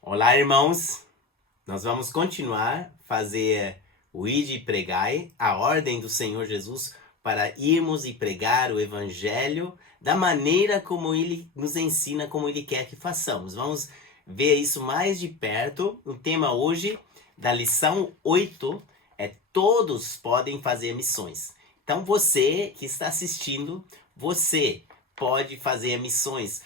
Olá, irmãos! Nós vamos continuar a fazer o Ide e Pregai, a ordem do Senhor Jesus para irmos e pregar o Evangelho da maneira como Ele nos ensina, como Ele quer que façamos. Vamos ver isso mais de perto. O tema hoje da lição 8 é Todos podem fazer missões. Então você que está assistindo, você pode fazer missões.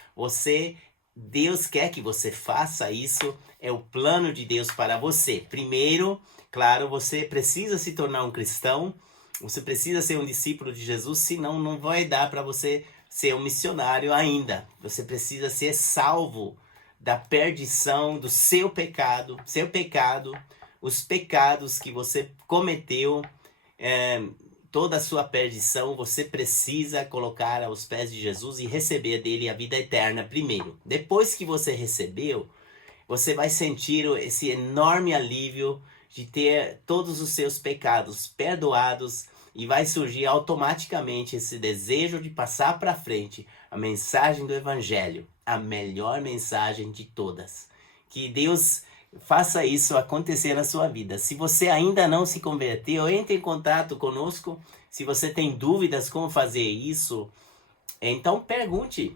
Deus quer que você faça isso, é o plano de Deus para você. Primeiro, claro, você precisa se tornar um cristão, você precisa ser um discípulo de Jesus, senão não vai dar para você ser um missionário ainda. Você precisa ser salvo da perdição do seu pecado, os pecados que você cometeu, toda a sua perdição, você precisa colocar aos pés de Jesus e receber dele a vida eterna primeiro. Depois que você recebeu, você vai sentir esse enorme alívio de ter todos os seus pecados perdoados e vai surgir automaticamente esse desejo de passar para frente a mensagem do Evangelho, a melhor mensagem de todas. Que Deus faça isso acontecer na sua vida. Se você ainda não se converteu, entre em contato conosco. Se você tem dúvidas como fazer isso, então pergunte.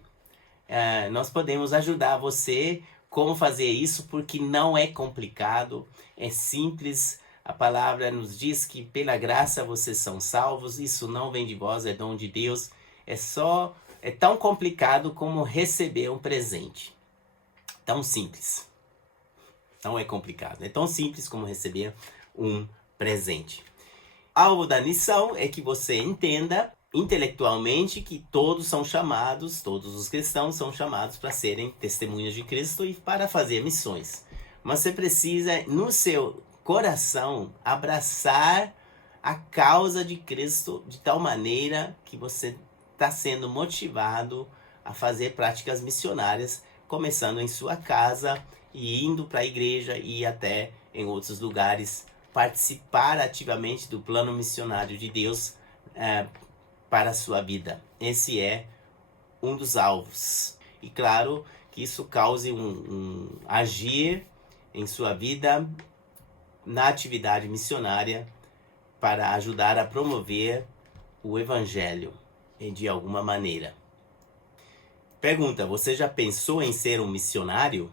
Nós podemos ajudar você como fazer isso, porque não é complicado, é simples. A palavra nos diz que pela graça vocês são salvos. Isso não vem de vós, é dom de Deus. É tão complicado como receber um presente. Tão simples. Não é complicado, é tão simples como receber um presente. Alvo da lição é que você entenda intelectualmente que todos os cristãos são chamados para serem testemunhas de Cristo e para fazer missões. Mas você precisa, no seu coração, abraçar a causa de Cristo de tal maneira que você está sendo motivado a fazer práticas missionárias, começando em sua casa e indo para a igreja e até em outros lugares, participar ativamente do plano missionário de Deus para a sua vida. Esse é um dos alvos. E claro que isso cause um agir em sua vida na atividade missionária para ajudar a promover o Evangelho de alguma maneira. Pergunta: você já pensou em ser um missionário?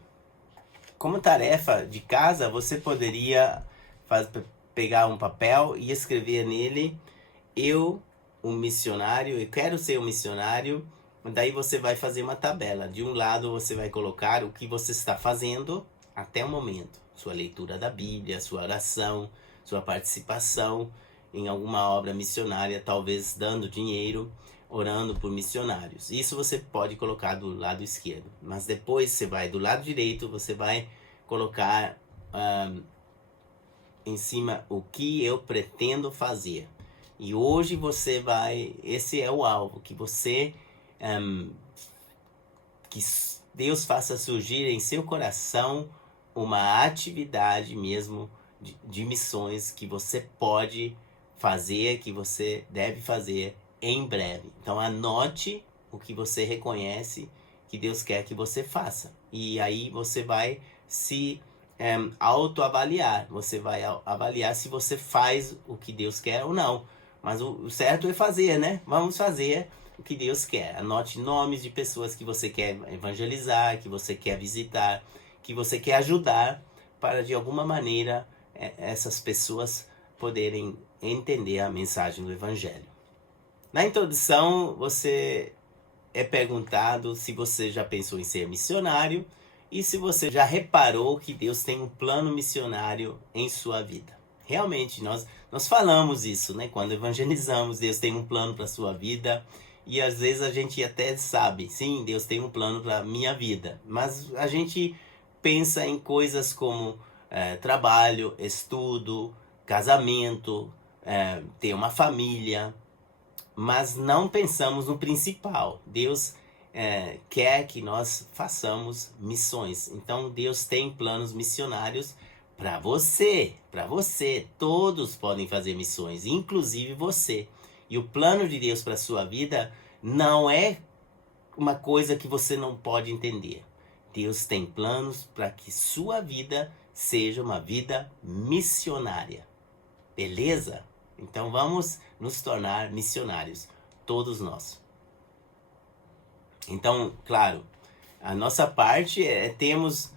Como tarefa de casa, você poderia pegar um papel e escrever nele: eu quero ser um missionário. Daí você vai fazer uma tabela. De um lado você vai colocar o que você está fazendo até o momento. Sua leitura da Bíblia, sua oração, sua participação em alguma obra missionária, talvez dando dinheiro, orando por missionários. Isso você pode colocar do lado esquerdo. Mas depois você vai do lado direito, você vai colocar em cima o que eu pretendo fazer. E hoje esse é o alvo, que Deus faça surgir em seu coração uma atividade mesmo de missões que você pode fazer, que você deve fazer em breve. Então anote o que você reconhece que Deus quer que você faça. E aí você vai se autoavaliar. Você vai avaliar se você faz o que Deus quer ou não. Mas o certo é fazer, né? Vamos fazer o que Deus quer. Anote nomes de pessoas que você quer evangelizar, que você quer visitar, que você quer ajudar, para de alguma maneira essas pessoas poderem entender a mensagem do Evangelho. Na introdução, você é perguntado se você já pensou em ser missionário e se você já reparou que Deus tem um plano missionário em sua vida. Realmente, nós falamos isso, né? Quando evangelizamos, Deus tem um plano para a sua vida. E às vezes a gente até sabe, sim, Deus tem um plano para a minha vida. Mas a gente pensa em coisas como trabalho, estudo, casamento, ter uma família. Mas não pensamos no principal. Deus quer que nós façamos missões. Então Deus tem planos missionários para você. Todos podem fazer missões, inclusive você. E o plano de Deus para a sua vida não é uma coisa que você não pode entender. Deus tem planos para que sua vida seja uma vida missionária. Beleza? Então vamos nos tornar missionários, todos nós. Então, claro, a nossa parte temos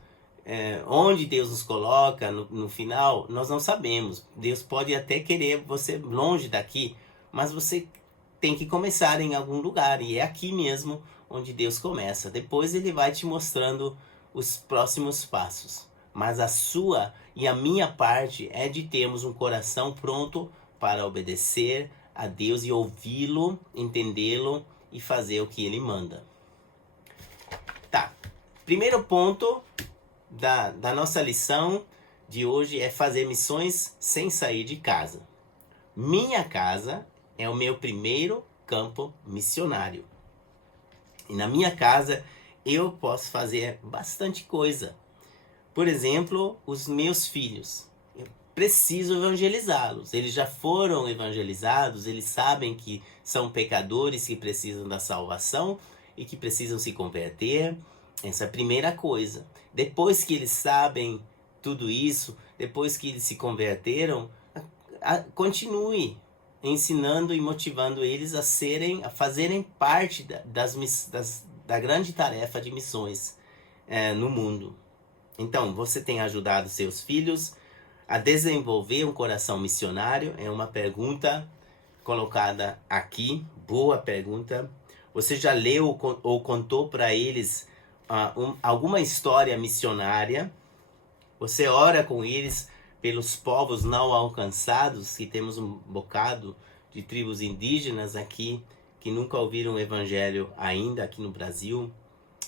onde Deus nos coloca no final, nós não sabemos. Deus pode até querer você longe daqui, mas você tem que começar em algum lugar, e é aqui mesmo onde Deus começa. Depois ele vai te mostrando os próximos passos. Mas a sua e a minha parte é de termos um coração pronto para obedecer a Deus e ouvi-lo, entendê-lo e fazer o que ele manda. Tá, primeiro ponto da nossa lição de hoje é fazer missões sem sair de casa. Minha casa é o meu primeiro campo missionário. E na minha casa eu posso fazer bastante coisa. Por exemplo, os meus filhos. Eu preciso evangelizá-los. Eles já foram evangelizados, eles sabem que são pecadores que precisam da salvação e que precisam se converter. Essa é a primeira coisa. Depois que eles sabem tudo isso, depois que eles se converteram, continue ensinando e motivando eles a fazerem parte da grande tarefa de missões no mundo. Então, você tem ajudado seus filhos a desenvolver um coração missionário? É uma pergunta colocada aqui, boa pergunta. Você já leu ou contou para eles alguma história missionária? Você ora com eles pelos povos não alcançados, que temos um bocado de tribos indígenas aqui que nunca ouviram o evangelho ainda aqui no Brasil?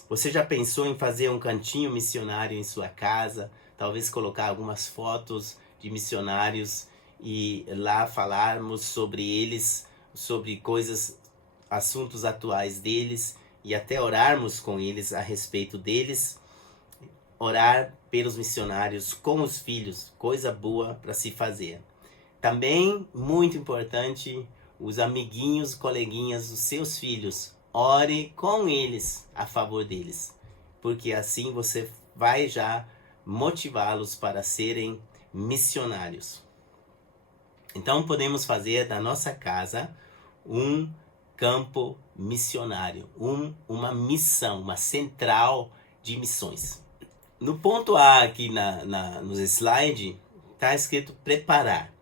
Você já pensou em fazer um cantinho missionário em sua casa? Talvez colocar algumas fotos de missionários e lá falarmos sobre eles, sobre coisas, assuntos atuais deles e até orarmos com eles a respeito deles. Orar pelos missionários com os filhos, coisa boa para se fazer. Também, muito importante, os amiguinhos, coleguinhas dos seus filhos. Ore com eles a favor deles, porque assim você vai já motivá-los para serem missionários. Então podemos fazer da nossa casa um campo missionário, uma missão, uma central de missões. No ponto A aqui nos slides está escrito preparar.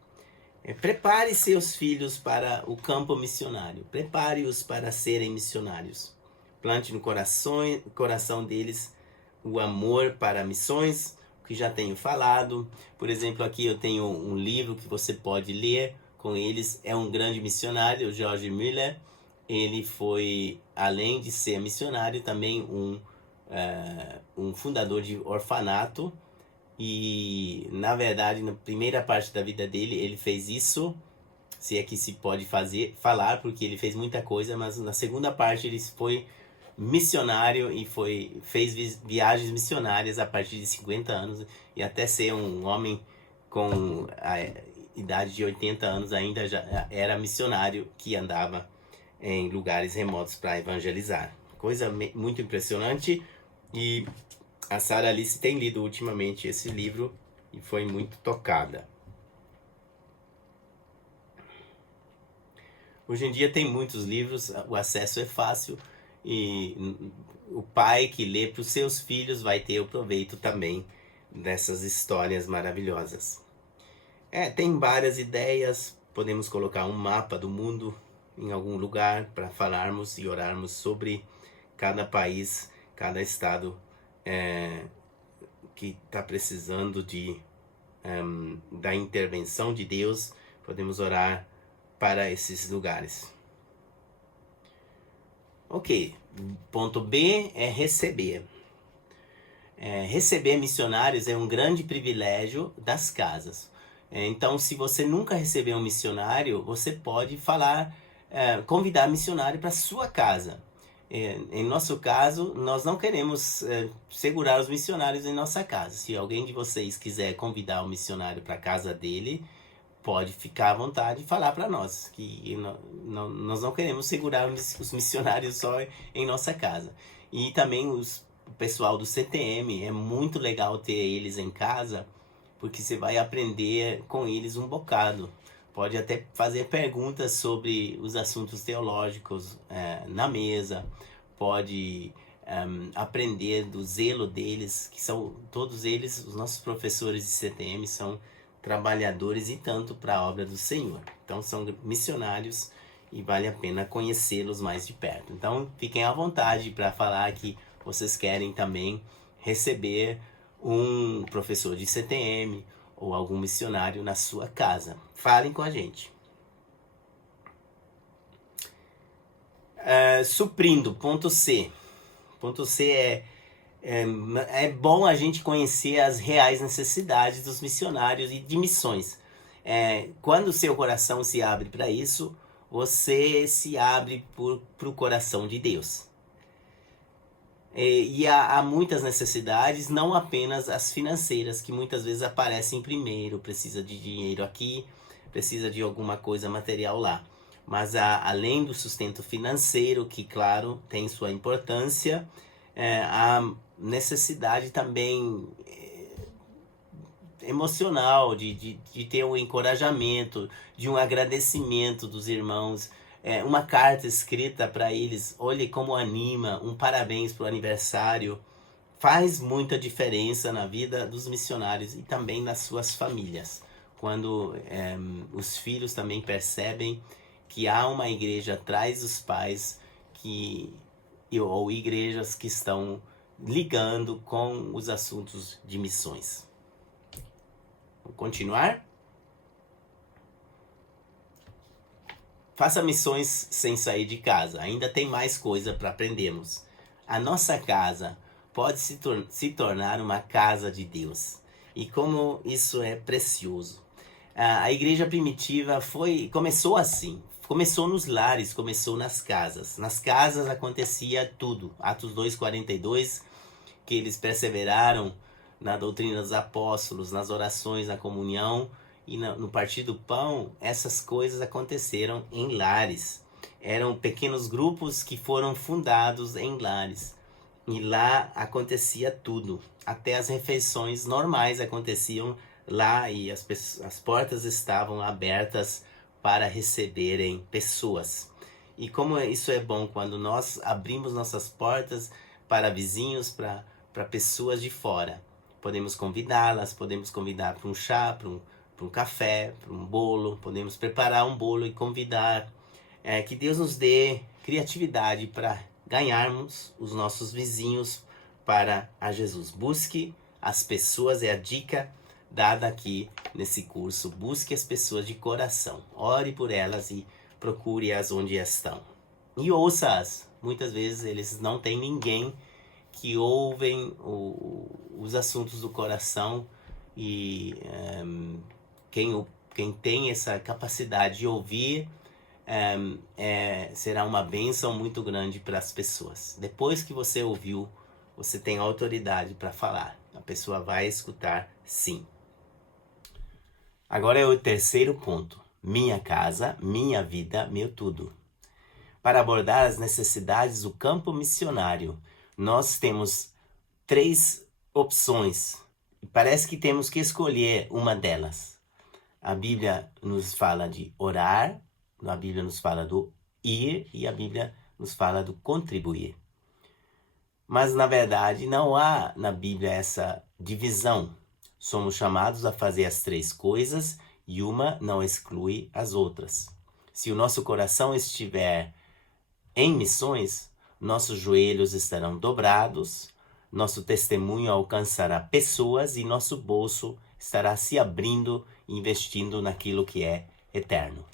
Prepare seus filhos para o campo missionário. Prepare-os para serem missionários. Plante no coração deles o amor para missões, que já tenho falado. Por exemplo, aqui eu tenho um livro que você pode ler com eles. É um grande missionário, o George Mueller. Ele foi, além de ser missionário, também um fundador de orfanato. E, na verdade, na primeira parte da vida dele, ele fez isso, se é que se pode falar, porque ele fez muita coisa, mas na segunda parte ele foi missionário e fez viagens missionárias a partir de 50 anos, e até ser um homem com a idade de 80 anos ainda já era missionário que andava em lugares remotos para evangelizar. Coisa muito impressionante. E a Sarah Alice tem lido ultimamente esse livro e foi muito tocada. Hoje em dia tem muitos livros, o acesso é fácil e o pai que lê para os seus filhos vai ter o proveito também dessas histórias maravilhosas. Tem várias ideias, podemos colocar um mapa do mundo em algum lugar para falarmos e orarmos sobre cada país, cada estado que está precisando da intervenção de Deus. Podemos orar para esses lugares. Ok, ponto B é receber. Receber missionários é um grande privilégio das casas. Então, se você nunca recebeu um missionário, você pode convidar missionário para sua casa. Em nosso caso, nós não queremos segurar os missionários em nossa casa. Se alguém de vocês quiser convidar um missionário para a casa dele, pode ficar à vontade e falar para nós, que nós não queremos segurar os missionários só em nossa casa. E também os o pessoal do CTM. É muito legal ter eles em casa, porque você vai aprender com eles um bocado. Pode até fazer perguntas sobre os assuntos teológicos na mesa, pode aprender do zelo deles, que são todos eles, os nossos professores de CTM, são trabalhadores e tanto para a obra do Senhor. Então são missionários e vale a pena conhecê-los mais de perto. Então fiquem à vontade para falar que vocês querem também receber um professor de CTM ou algum missionário na sua casa. Falem com a gente. Suprindo, ponto C. Ponto C é bom a gente conhecer as reais necessidades dos missionários e de missões. Quando o seu coração se abre para isso, você se abre para o coração de Deus. E há muitas necessidades, não apenas as financeiras, que muitas vezes aparecem primeiro. Precisa de dinheiro aqui, precisa de alguma coisa material lá. Mas além do sustento financeiro, que claro tem sua importância, há necessidade também emocional, de ter um encorajamento, de um agradecimento dos irmãos, uma carta escrita para eles, olhe como anima, um parabéns para o aniversário, faz muita diferença na vida dos missionários e também nas suas famílias. Quando os filhos também percebem que há uma igreja atrás dos pais, ou igrejas que estão ligando com os assuntos de missões. Vamos continuar? Faça missões sem sair de casa. Ainda tem mais coisa para aprendermos. A nossa casa pode se tornar uma casa de Deus. E como isso é precioso. A igreja primitiva começou assim. Começou nos lares, começou nas casas. Nas casas acontecia tudo. Atos 2:42, que eles perseveraram na doutrina dos apóstolos, nas orações, na comunhão e no partir do pão. Essas coisas aconteceram em lares. Eram pequenos grupos que foram fundados em lares. E lá acontecia tudo. Até as refeições normais aconteciam lá e as portas estavam abertas para receberem pessoas. E como isso é bom quando nós abrimos nossas portas para vizinhos, para pessoas de fora. Podemos convidá-las, podemos convidar para um chá, para um café, para um bolo. Podemos preparar um bolo e convidar. Que Deus nos dê criatividade para ganharmos os nossos vizinhos para a Jesus. Busque as pessoas, é a dica dada aqui nesse curso. Busque as pessoas de coração. Ore por elas e procure-as onde estão. E ouça-as. Muitas vezes eles não têm ninguém que ouvem os assuntos do coração. E quem tem essa capacidade de ouvir será uma bênção muito grande para as pessoas. Depois que você ouviu, você tem autoridade para falar. A pessoa vai escutar sim. Agora é o terceiro ponto. Minha casa, minha vida, meu tudo. Para abordar as necessidades do campo missionário, nós temos 3 opções. Parece que temos que escolher uma delas. A Bíblia nos fala de orar, a Bíblia nos fala do ir e a Bíblia nos fala do contribuir. Mas, na verdade, não há na Bíblia essa divisão. Somos chamados a fazer as 3 coisas e uma não exclui as outras. Se o nosso coração estiver em missões, nossos joelhos estarão dobrados, nosso testemunho alcançará pessoas e nosso bolso estará se abrindo e investindo naquilo que é eterno.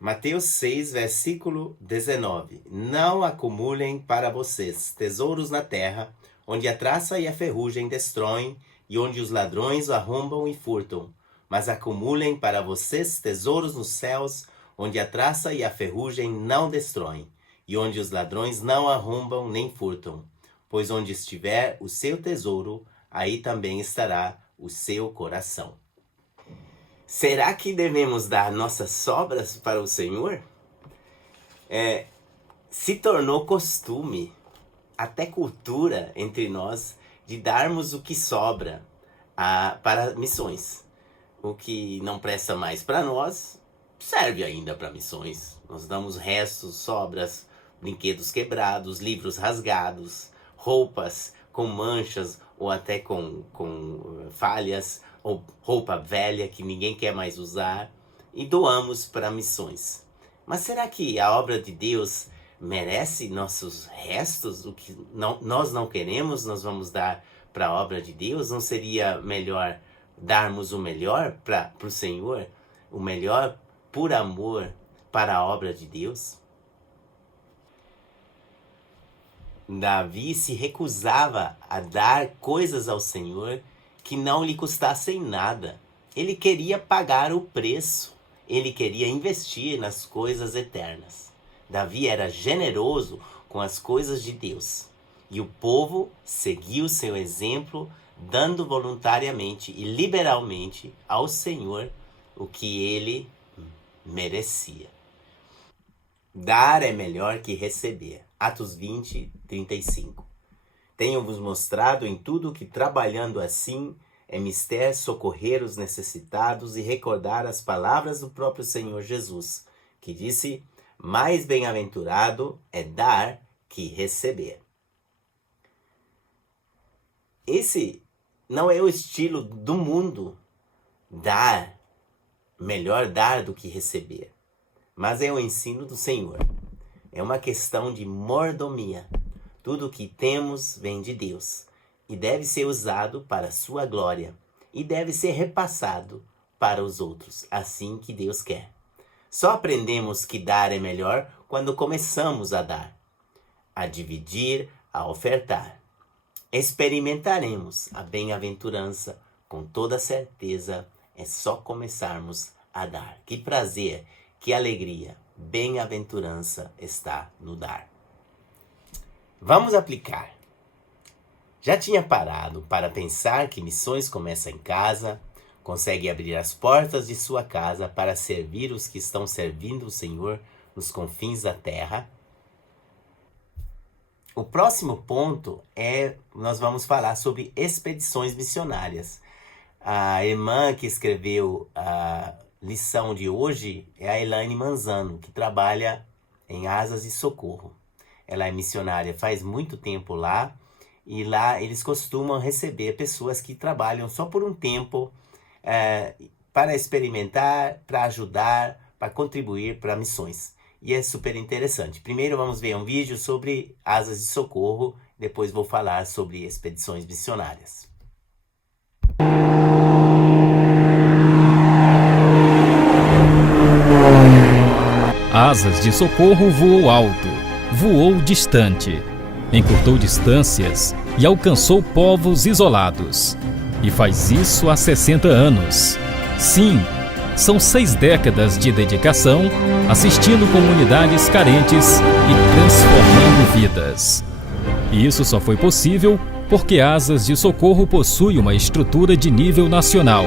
Mateus 6, versículo 19. Não acumulem para vocês tesouros na terra, onde a traça e a ferrugem destroem, e onde os ladrões arrombam e furtam. Mas acumulem para vocês tesouros nos céus, onde a traça e a ferrugem não destroem, e onde os ladrões não arrombam nem furtam. Pois onde estiver o seu tesouro, aí também estará o seu coração. Será que devemos dar nossas sobras para o Senhor? Se tornou costume. até cultura entre nós de darmos o que sobra para missões. O que não presta mais para nós, serve ainda para missões. Nós damos restos, sobras, brinquedos quebrados, livros rasgados, roupas com manchas ou até com falhas, ou roupa velha que ninguém quer mais usar, e doamos para missões. Mas será que a obra de Deus merece nossos restos? O que nós não queremos, nós vamos dar para a obra de Deus? Não seria melhor darmos o melhor para o Senhor? O melhor por amor para a obra de Deus? Davi se recusava a dar coisas ao Senhor que não lhe custassem nada. Ele queria pagar o preço. Ele queria investir nas coisas eternas. Davi era generoso com as coisas de Deus. E o povo seguiu seu exemplo, dando voluntariamente e liberalmente ao Senhor o que ele merecia. Dar é melhor que receber. Atos 20, 35. Tenho-vos mostrado em tudo que, trabalhando assim, é mister socorrer os necessitados e recordar as palavras do próprio Senhor Jesus, que disse: mais bem-aventurado é dar que receber. Esse não é o estilo do mundo, dar, melhor dar do que receber, mas é o ensino do Senhor. É uma questão de mordomia. Tudo o que temos vem de Deus e deve ser usado para a sua glória e deve ser repassado para os outros, assim que Deus quer. Só aprendemos que dar é melhor quando começamos a dar, a dividir, a ofertar. Experimentaremos a bem-aventurança com toda certeza, é só começarmos a dar. Que prazer, que alegria, bem-aventurança está no dar. Vamos aplicar. Já tinha parado para pensar que missões começam em casa? Consegue abrir as portas de sua casa para servir os que estão servindo o Senhor nos confins da terra? O próximo ponto nós vamos falar sobre expedições missionárias. A irmã que escreveu a lição de hoje é a Elaine Manzano, que trabalha em Asas de Socorro. Ela é missionária faz muito tempo lá, e lá eles costumam receber pessoas que trabalham só por um tempo para experimentar, para ajudar, para contribuir para missões. E é super interessante. Primeiro vamos ver um vídeo sobre Asas de Socorro, depois vou falar sobre expedições missionárias. Asas de Socorro voou alto, voou distante, encurtou distâncias e alcançou povos isolados. E faz isso há 60 anos. Sim, são 6 décadas de dedicação, assistindo comunidades carentes e transformando vidas. E isso só foi possível porque Asas de Socorro possui uma estrutura de nível nacional,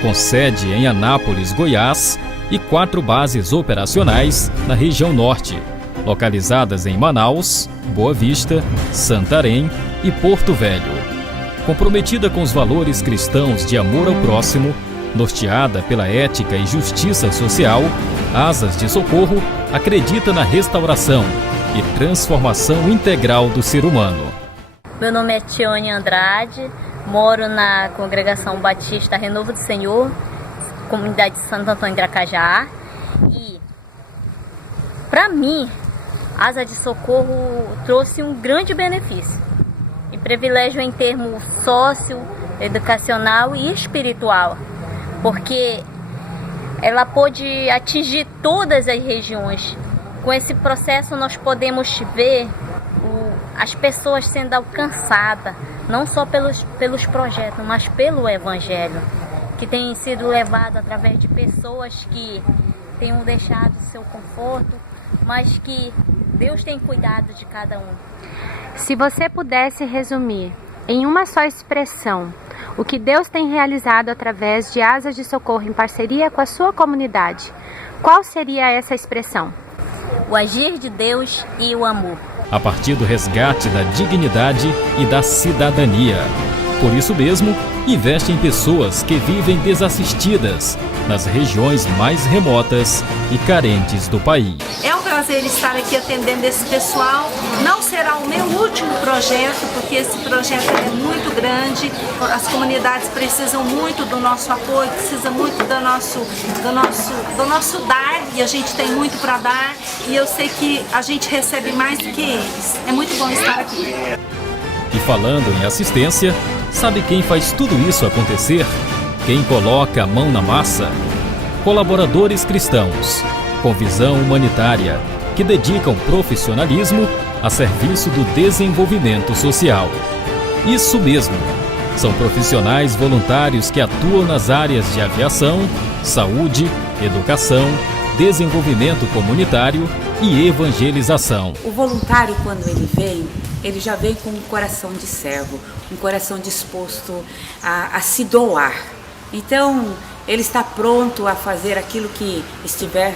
com sede em Anápolis, Goiás, e 4 bases operacionais na região norte, localizadas em Manaus, Boa Vista, Santarém e Porto Velho. Comprometida com os valores cristãos de amor ao próximo, norteada pela ética e justiça social, Asas de Socorro acredita na restauração e transformação integral do ser humano. Meu nome é Tione Andrade, moro na Congregação Batista Renovo do Senhor, comunidade de Santo Antônio de Iracajá, e para mim, Asa de Socorro trouxe um grande benefício e privilégio em termos sócio, educacional e espiritual, porque ela pôde atingir todas as regiões. Com esse processo nós podemos ver as pessoas sendo alcançadas, não só pelos projetos, mas pelo Evangelho, que tem sido levado através de pessoas que tenham deixado seu conforto, mas que Deus tem cuidado de cada um. Se você pudesse resumir em uma só expressão o que Deus tem realizado através de Asas de Socorro em parceria com a sua comunidade, qual seria essa expressão? O agir de Deus e o amor. a partir do resgate da dignidade e da cidadania. Por isso mesmo, investe em pessoas que vivem desassistidas nas regiões mais remotas e carentes do país. É um prazer estar aqui atendendo esse pessoal. Não será o meu último projeto, porque esse projeto é muito grande. As comunidades precisam muito do nosso apoio, precisam muito do nosso dar, e a gente tem muito para dar, e eu sei que a gente recebe mais do que eles. É muito bom estar aqui. E falando em assistência, sabe quem faz tudo isso acontecer? Quem coloca a mão na massa? Colaboradores cristãos, com visão humanitária, que dedicam profissionalismo a serviço do desenvolvimento social. Isso mesmo, são profissionais voluntários que atuam nas áreas de aviação, saúde, educação, desenvolvimento comunitário e evangelização. O voluntário, quando ele já vem com um coração de servo, um coração disposto a se doar. Então, ele está pronto a fazer aquilo que estiver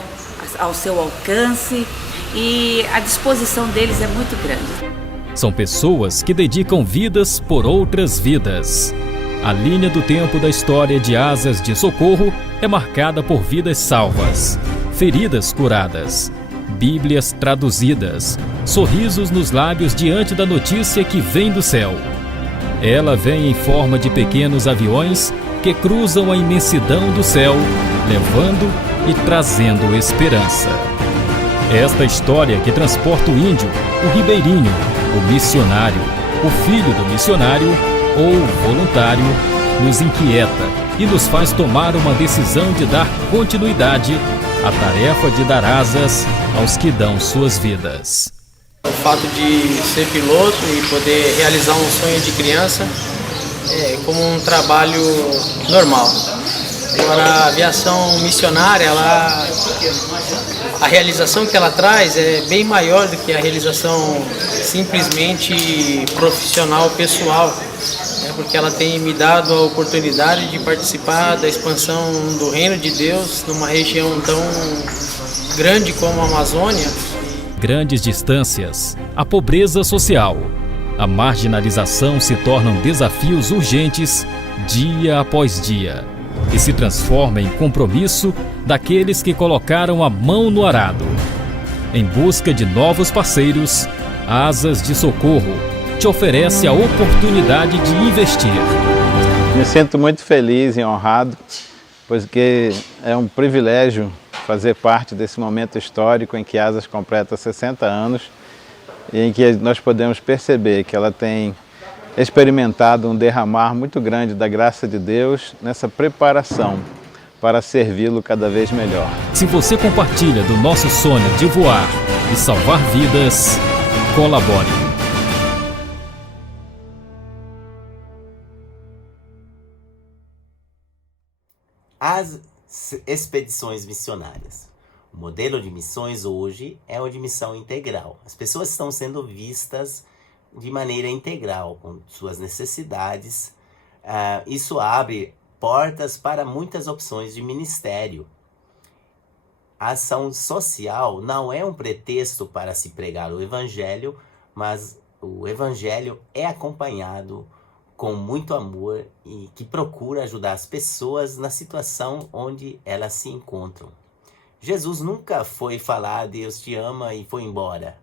ao seu alcance, e a disposição deles é muito grande. São pessoas que dedicam vidas por outras vidas. A linha do tempo da história de Asas de Socorro é marcada por vidas salvas, feridas curadas, Bíblias traduzidas, sorrisos nos lábios diante da notícia que vem do céu. Ela vem em forma de pequenos aviões que cruzam a imensidão do céu, levando e trazendo esperança. Esta história que transporta o índio, o ribeirinho, o missionário, o filho do missionário ou o voluntário, nos inquieta e nos faz tomar uma decisão de dar continuidade à tarefa de dar asas aos que dão suas vidas. O fato de ser piloto e poder realizar um sonho de criança é como um trabalho normal. Agora, a aviação missionária, a realização que ela traz é bem maior do que a realização simplesmente profissional, pessoal, porque ela tem me dado a oportunidade de participar da expansão do Reino de Deus numa região tão grande como a Amazônia. Grandes distâncias, a pobreza social, a marginalização se tornam desafios urgentes dia após dia e se transforma em compromisso daqueles que colocaram a mão no arado. Em busca de novos parceiros, Asas de Socorro te oferece a oportunidade de investir. Me sinto muito feliz e honrado, pois que é um privilégio fazer parte desse momento histórico em que Asas completa 60 anos e em que nós podemos perceber que ela tem experimentado um derramar muito grande da graça de Deus nessa preparação para servi-lo cada vez melhor. Se você compartilha do nosso sonho de voar e salvar vidas, colabore. As expedições missionárias. O modelo de missões hoje é o de missão integral. As pessoas estão sendo vistas de maneira integral, com suas necessidades. Isso abre portas para muitas opções de ministério. A ação social não é um pretexto para se pregar o Evangelho, mas o Evangelho é acompanhado com muito amor e que procura ajudar as pessoas na situação onde elas se encontram. Jesus nunca foi falar Deus te ama e foi embora.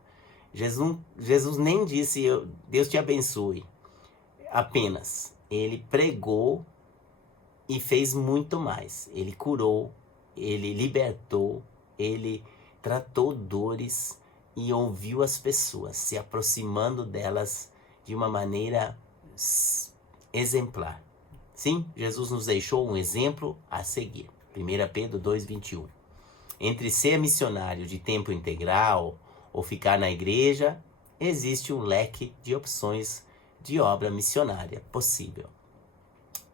Jesus nem disse Deus te abençoe. Apenas ele pregou e fez muito mais. Ele curou, ele libertou, ele tratou dores e ouviu as pessoas, se aproximando delas de uma maneira exemplar. Sim, Jesus nos deixou um exemplo a seguir. 1 Pedro 2:21. Entre ser missionário de tempo integral ou ficar na igreja, existe um leque de opções de obra missionária possível.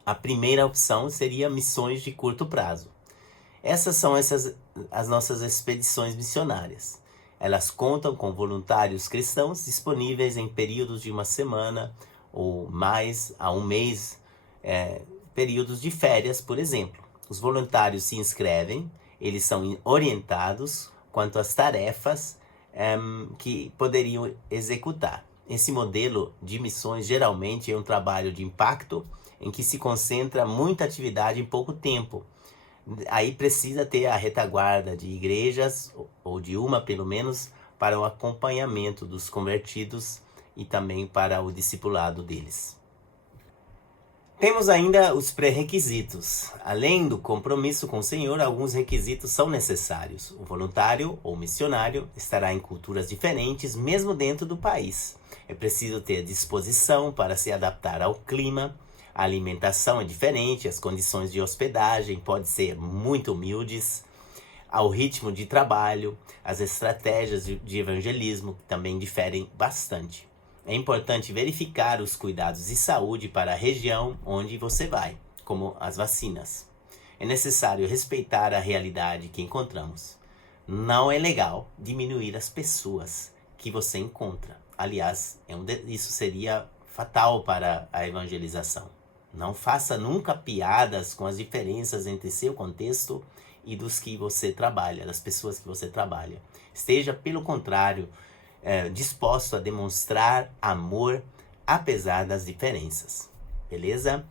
A primeira opção seria missões de curto prazo. Essas são as nossas expedições missionárias. Elas contam com voluntários cristãos disponíveis em períodos de uma semana ou mais a um mês, períodos de férias, por exemplo. Os voluntários se inscrevem, eles são orientados quanto às tarefas que poderiam executar. Esse modelo de missões geralmente é um trabalho de impacto em que se concentra muita atividade em pouco tempo. Aí precisa ter a retaguarda de igrejas, ou de uma pelo menos, para o acompanhamento dos convertidos e também para o discipulado deles. Temos ainda os pré-requisitos. Além do compromisso com o Senhor, alguns requisitos são necessários. O voluntário ou missionário estará em culturas diferentes, mesmo dentro do país. É preciso ter disposição para se adaptar ao clima. A alimentação é diferente, as condições de hospedagem podem ser muito humildes, ao ritmo de trabalho, as estratégias de evangelismo também diferem bastante. É importante verificar os cuidados de saúde para a região onde você vai, como as vacinas. É necessário respeitar a realidade que encontramos. Não é legal diminuir as pessoas que você encontra. Aliás, isso seria fatal para a evangelização. Não faça nunca piadas com as diferenças entre seu contexto e dos que você trabalha, das pessoas que você trabalha. Esteja, pelo contrário, disposto a demonstrar amor apesar das diferenças. Beleza?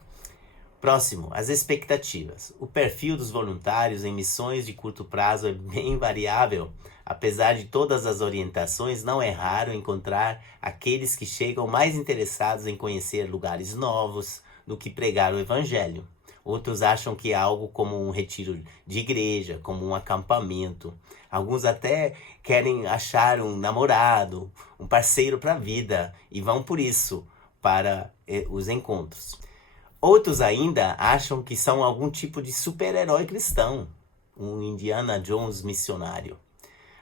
Próximo, as expectativas. O perfil dos voluntários em missões de curto prazo é bem variável. Apesar de todas as orientações, não é raro encontrar aqueles que chegam mais interessados em conhecer lugares novos do que pregar o evangelho. Outros acham que é algo como um retiro de igreja, como um acampamento. Alguns até querem achar um namorado, um parceiro para a vida e vão por isso para os encontros. Outros ainda acham que são algum tipo de super-herói cristão, um Indiana Jones missionário.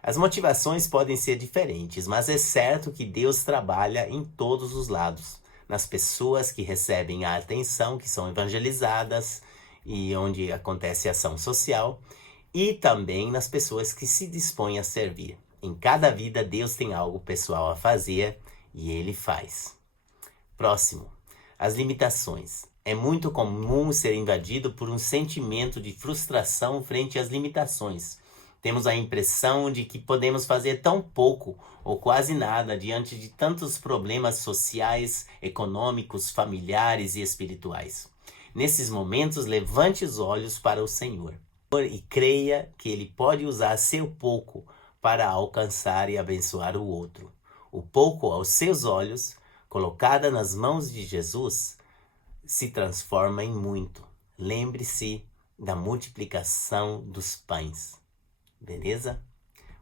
As motivações podem ser diferentes, mas é certo que Deus trabalha em todos os lados. Nas pessoas que recebem a atenção, que são evangelizadas e onde acontece a ação social, e também nas pessoas que se dispõem a servir. Em cada vida, Deus tem algo pessoal a fazer e Ele faz. Próximo, as limitações. É muito comum ser invadido por um sentimento de frustração frente às limitações. Temos a impressão de que podemos fazer tão pouco ou quase nada diante de tantos problemas sociais, econômicos, familiares e espirituais. Nesses momentos, levante os olhos para o Senhor e creia que Ele pode usar seu pouco para alcançar e abençoar o outro. O pouco aos seus olhos, colocada nas mãos de Jesus, se transforma em muito. Lembre-se da multiplicação dos pães. Beleza?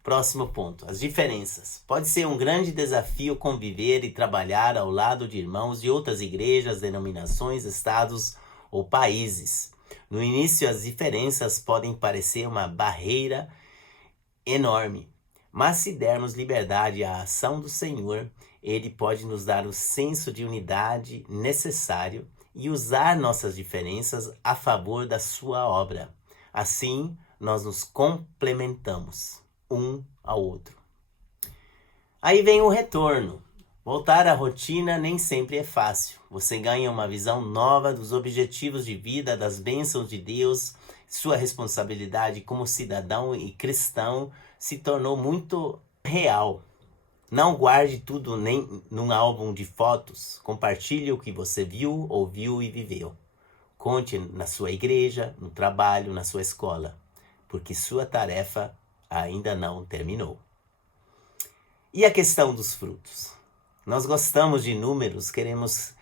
Próximo ponto, as diferenças. Pode ser um grande desafio conviver e trabalhar ao lado de irmãos de outras igrejas, denominações, estados ou países. No início, as diferenças podem parecer uma barreira enorme, mas se dermos liberdade à ação do Senhor, Ele pode nos dar o senso de unidade necessário e usar nossas diferenças a favor da sua obra. Assim, nós nos complementamos um ao outro. Aí vem o retorno. Voltar à rotina nem sempre é fácil. Você ganha uma visão nova dos objetivos de vida, das bênçãos de Deus. Sua responsabilidade como cidadão e cristão se tornou muito real. Não guarde tudo nem num álbum de fotos. Compartilhe o que você viu, ouviu e viveu. Conte na sua igreja, no trabalho, na sua escola, porque sua tarefa ainda não terminou. E a questão dos frutos? Nós gostamos de números, queremos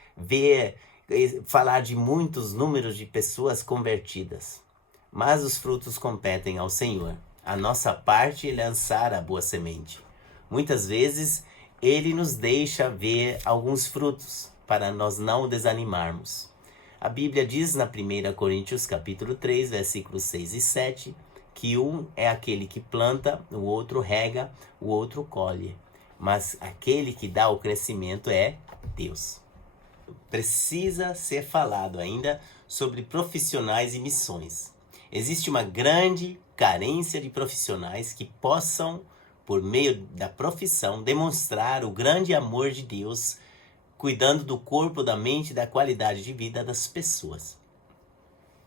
falar de muitos números de pessoas convertidas. Mas os frutos competem ao Senhor. A nossa parte é lançar a boa semente. Muitas vezes, Ele nos deixa ver alguns frutos, para nós não desanimarmos. A Bíblia diz na 1 Coríntios capítulo 3, versículos 6 e 7, que um é aquele que planta, o outro rega, o outro colhe. Mas aquele que dá o crescimento é Deus. Precisa ser falado ainda sobre profissionais e missões. Existe uma grande carência de profissionais que possam, por meio da profissão, demonstrar o grande amor de Deus, cuidando do corpo, da mente e da qualidade de vida das pessoas.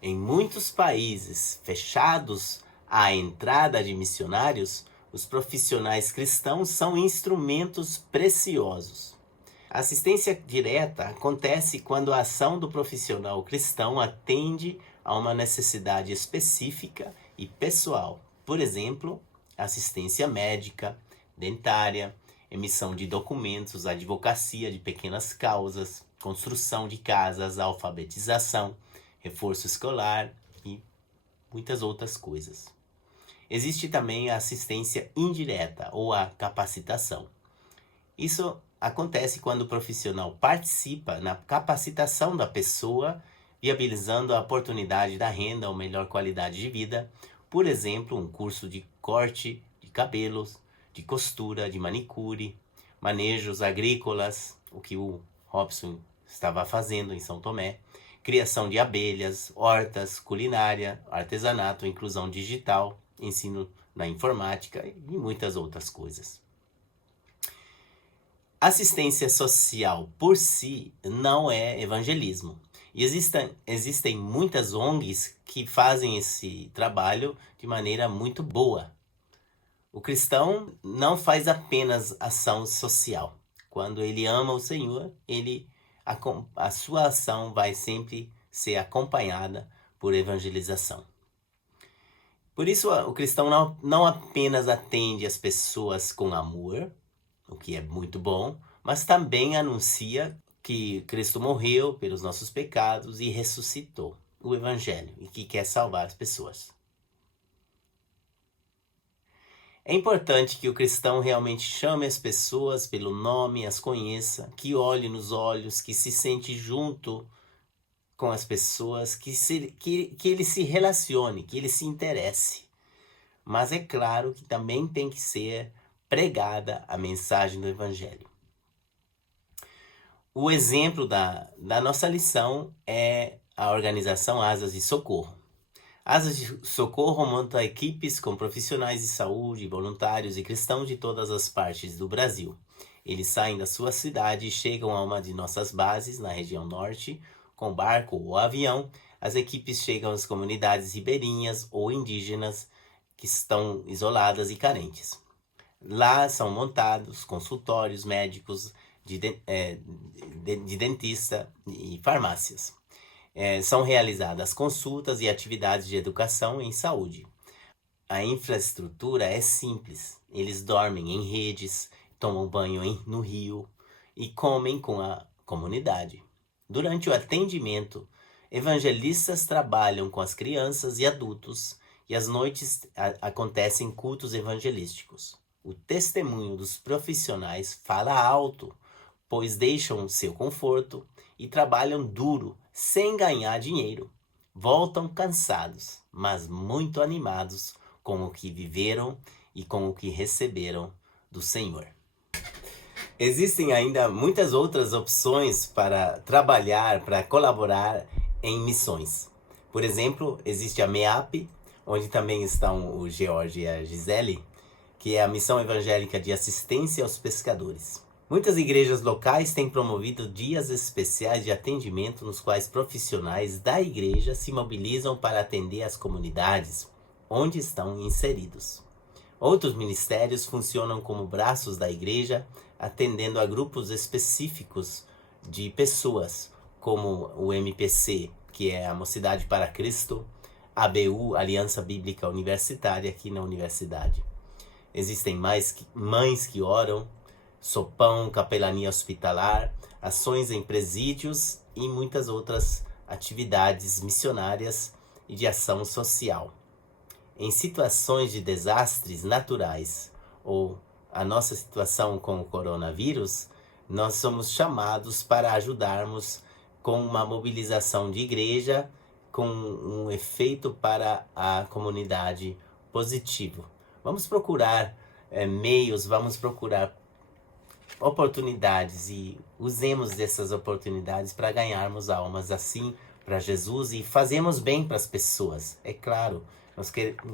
Em muitos países fechados à entrada de missionários, os profissionais cristãos são instrumentos preciosos. A assistência direta acontece quando a ação do profissional cristão atende a uma necessidade específica e pessoal. Por exemplo, assistência médica, dentária, emissão de documentos, advocacia de pequenas causas, construção de casas, alfabetização, reforço escolar e muitas outras coisas. Existe também a assistência indireta ou a capacitação. Isso acontece quando o profissional participa na capacitação da pessoa, viabilizando a oportunidade da renda ou melhor qualidade de vida. Por exemplo, um curso de corte de cabelos, de costura, de manicure, manejos agrícolas, o que o Robson estava fazendo em São Tomé, criação de abelhas, hortas, culinária, artesanato, inclusão digital, ensino na informática e muitas outras coisas. Assistência social por si não é evangelismo. E existem muitas ONGs que fazem esse trabalho de maneira muito boa. O cristão não faz apenas ação social. Quando ele ama o Senhor, a sua ação vai sempre ser acompanhada por evangelização. Por isso, o cristão não apenas atende as pessoas com amor, o que é muito bom, mas também anuncia que Cristo morreu pelos nossos pecados e ressuscitou, o Evangelho, e que quer salvar as pessoas. É importante que o cristão realmente chame as pessoas pelo nome, as conheça, que olhe nos olhos, que se sente junto com as pessoas, que ele se relacione, que ele se interesse. Mas é claro que também tem que ser pregada a mensagem do Evangelho. O exemplo da nossa lição é a organização Asas de Socorro. Asas de Socorro monta equipes com profissionais de saúde, voluntários e cristãos de todas as partes do Brasil. Eles saem da sua cidade e chegam a uma de nossas bases na região norte, com barco ou avião. As equipes chegam às comunidades ribeirinhas ou indígenas que estão isoladas e carentes. Lá são montados consultórios médicos de dentista e farmácias. São realizadas consultas e atividades de educação em saúde. A infraestrutura é simples. Eles dormem em redes, tomam banho no rio e comem com a comunidade. Durante o atendimento, evangelistas trabalham com as crianças e adultos e às noites acontecem cultos evangelísticos. O testemunho dos profissionais fala alto, pois deixam seu conforto e trabalham duro, sem ganhar dinheiro. Voltam cansados, mas muito animados com o que viveram e com o que receberam do Senhor. Existem ainda muitas outras opções para trabalhar, para colaborar em missões. Por exemplo, existe a MEAP, onde também estão o George e a Gisele, que é a Missão Evangélica de Assistência aos Pescadores. Muitas igrejas locais têm promovido dias especiais de atendimento nos quais profissionais da igreja se mobilizam para atender as comunidades onde estão inseridos. Outros ministérios funcionam como braços da igreja, atendendo a grupos específicos de pessoas, como o MPC, que é a Mocidade para Cristo, ABU, Aliança Bíblica Universitária, aqui na universidade. Existem mães que oram, sopão, capelania hospitalar, ações em presídios e muitas outras atividades missionárias e de ação social. Em situações de desastres naturais ou a nossa situação com o coronavírus, nós somos chamados para ajudarmos com uma mobilização de igreja com um efeito para a comunidade positivo. Vamos procurar meios, vamos procurar oportunidades e usemos dessas oportunidades para ganharmos almas assim para Jesus e fazermos bem para as pessoas. É claro, nós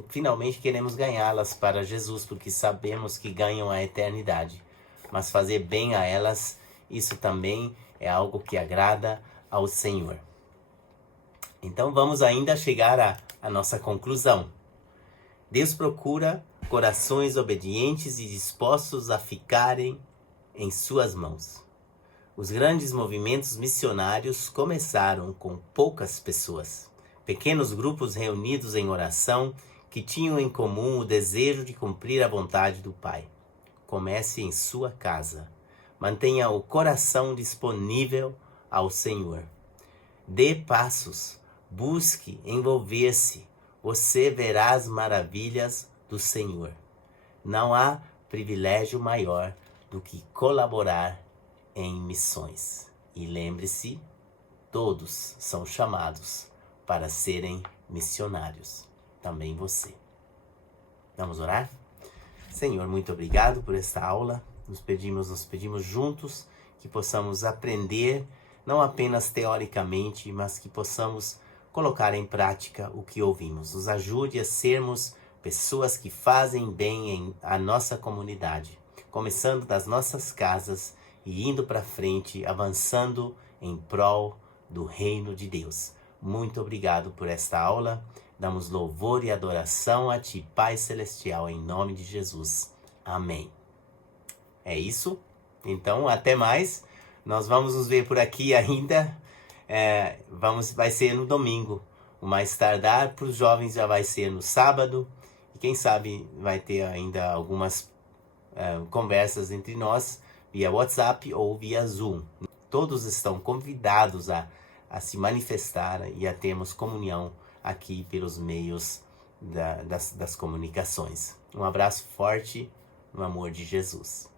finalmente queremos ganhá-las para Jesus porque sabemos que ganham a eternidade. Mas fazer bem a elas, isso também é algo que agrada ao Senhor. Então vamos ainda chegar à nossa conclusão. Deus procura corações obedientes e dispostos a ficarem em suas mãos. Os grandes movimentos missionários começaram com poucas pessoas, pequenos grupos reunidos em oração que tinham em comum o desejo de cumprir a vontade do Pai. Comece em sua casa. Mantenha o coração disponível ao Senhor. Dê passos. Busque envolver-se. Você verá as maravilhas do Senhor. Não há privilégio maior do que colaborar em missões. E lembre-se, todos são chamados para serem missionários. Também você. Vamos orar? Senhor, muito obrigado por esta aula. Nos pedimos juntos que possamos aprender, não apenas teoricamente, mas que possamos colocar em prática o que ouvimos. Nos ajude a sermos pessoas que fazem bem à nossa comunidade, começando das nossas casas e indo para frente, avançando em prol do reino de Deus. Muito obrigado por esta aula. Damos louvor e adoração a Ti, Pai Celestial, em nome de Jesus. Amém. É isso. Então, até mais. Nós vamos nos ver por aqui ainda. Vai ser no domingo. O mais tardar para os jovens já vai ser no sábado. E quem sabe vai ter ainda algumas conversas entre nós via WhatsApp ou via Zoom. Todos estão convidados a se manifestar e a termos comunhão aqui pelos meios das comunicações. Um abraço forte no amor de Jesus.